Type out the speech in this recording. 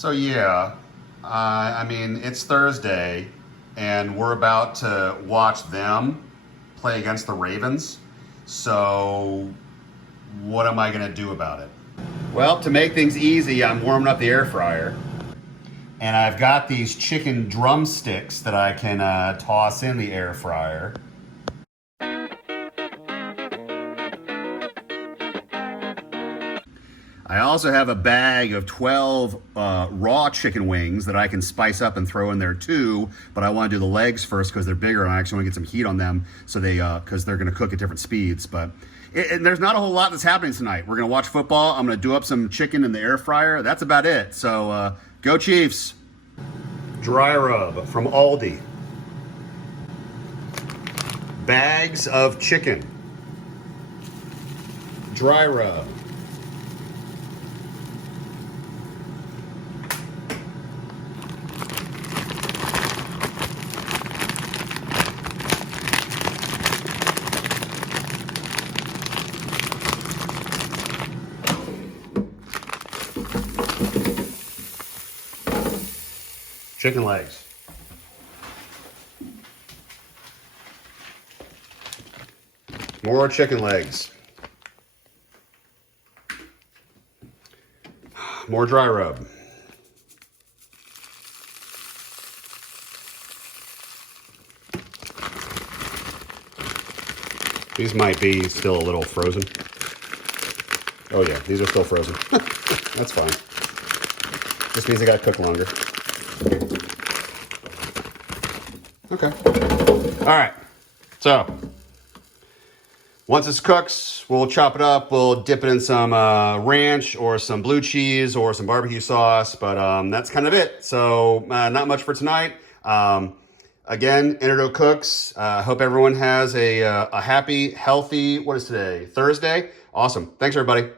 So yeah, I mean, it's Thursday, and we're about to watch them play against the Ravens. So what am I gonna do about it? Well, to make things easy, I'm warming up the air fryer. And I've got these chicken drumsticks that I can toss in the air fryer. I also have a bag of 12 raw chicken wings that I can spice up and throw in there too, but I want to do the legs first because they're bigger and I actually want to get some heat on them so because they're going to cook at different speeds. But there's not a whole lot that's happening tonight. We're going to watch football. I'm going to do up some chicken in the air fryer. That's about it. So go Chiefs. Dry rub from Aldi. Bags of chicken. Dry rub. Chicken legs. More chicken legs. More dry rub. These might be still a little frozen. Oh yeah, these are still frozen. That's fine. Just means they got cooked longer. Okay. All right. So once it's cooked, we'll chop it up. We'll dip it in some ranch or some blue cheese or some barbecue sauce. But that's kind of it. So not much for tonight. Again, Doak Cooks. Hope everyone has a happy, healthy, what is today? Thursday? Awesome. Thanks, everybody.